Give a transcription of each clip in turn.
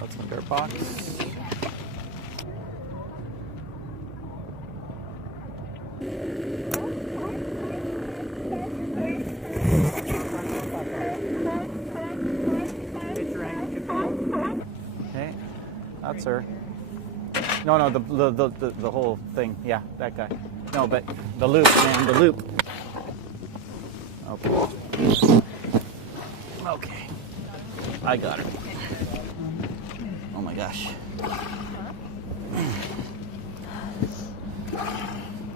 Let's look at our box. Okay, that's her. No, the whole thing. Yeah, that guy. No, but the loop, man, the loop. Okay. Okay. I got it. Oh my gosh.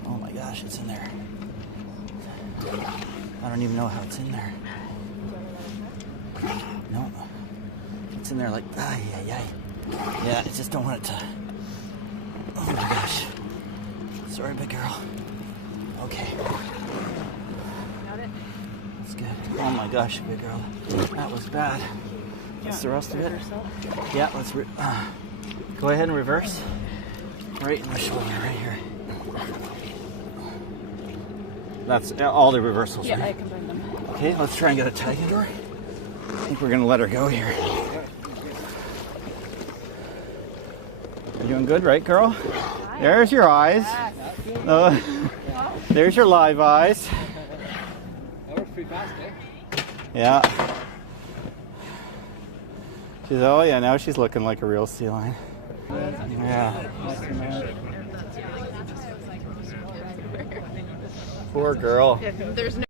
Oh my gosh, it's in there. I don't even know how it's in there. No. It's in there like, yeah. I just don't want it to. Oh my gosh. Sorry, big girl. Okay. Got it? That's good. Oh my gosh, big girl. That was bad. That's the rest of it. Yeah, let's go ahead and reverse. Right in the shoulder, right here. That's all the reversals, Yeah, right? I combined them. Okay, let's try and get a tag into her. I think we're gonna let her go here. You're doing good, right, girl? There's your eyes. There's your live eyes. That works pretty fast, eh? Yeah. Oh yeah, now she's looking like a real sea lion. Yeah. Poor girl. There's no